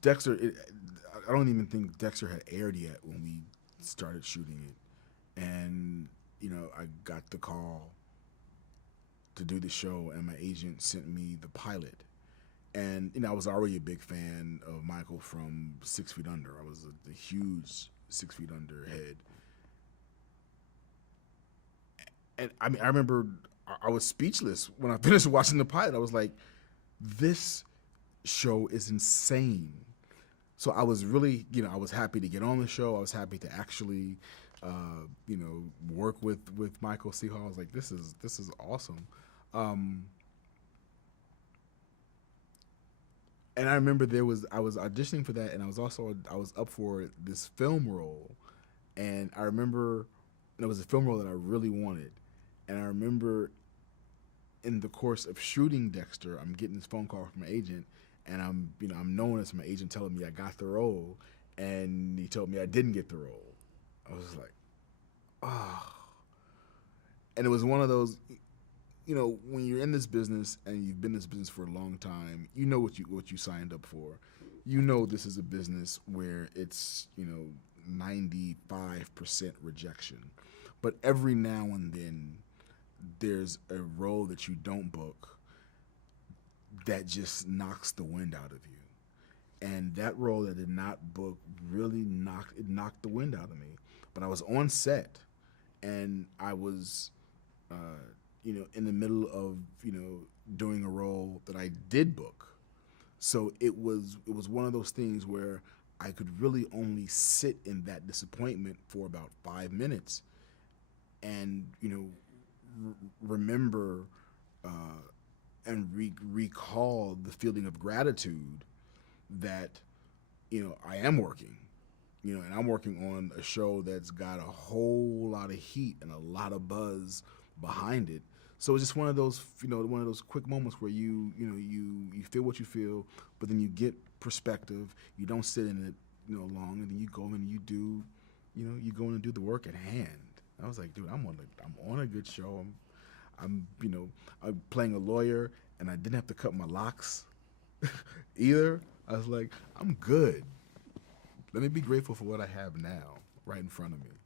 Dexter, I don't even think Dexter had aired yet when we started shooting it, and I got the call to do the show, and my agent sent me the pilot, and I was already a big fan of Michael from 6 Feet Under. I was a huge 6 Feet Under head, and I remember I was speechless when I finished watching the pilot. I was like, this show is insane. So I was really, I was happy to get on the show. I was happy to actually, work with Michael C. Hall. I was like, this is awesome. Um, and I remember I was auditioning for that, and I was up for this film role, and I remember it was a film role that I really wanted, and I remember in the course of shooting Dexter, I'm getting this phone call from my agent, and I'm knowing it's my agent telling me I got the role, and he told me I didn't get the role. I was like, oh. And it was one of those, when you're in this business and you've been in this business for a long time, you know what you signed up for. You know this is a business where it's 95% rejection, but every now and then there's a role that you don't book that just knocks the wind out of you. And that role that did not book really knocked the wind out of me. But I was on set, and I was, in the middle of doing a role that I did book. So it was one of those things where I could really only sit in that disappointment for about 5 minutes, and remember and recall the feeling of gratitude that I am working, and I'm working on a show that's got a whole lot of heat and a lot of buzz behind it. So it's just one of those one of those quick moments where you feel what you feel, but then you get perspective. You don't sit in it long, and then you go in and you do you go in and do the work at hand. I was like, dude, I'm on a good show. I'm playing a lawyer, and I didn't have to cut my locks either. I was like, I'm good. Let me be grateful for what I have now, right in front of me.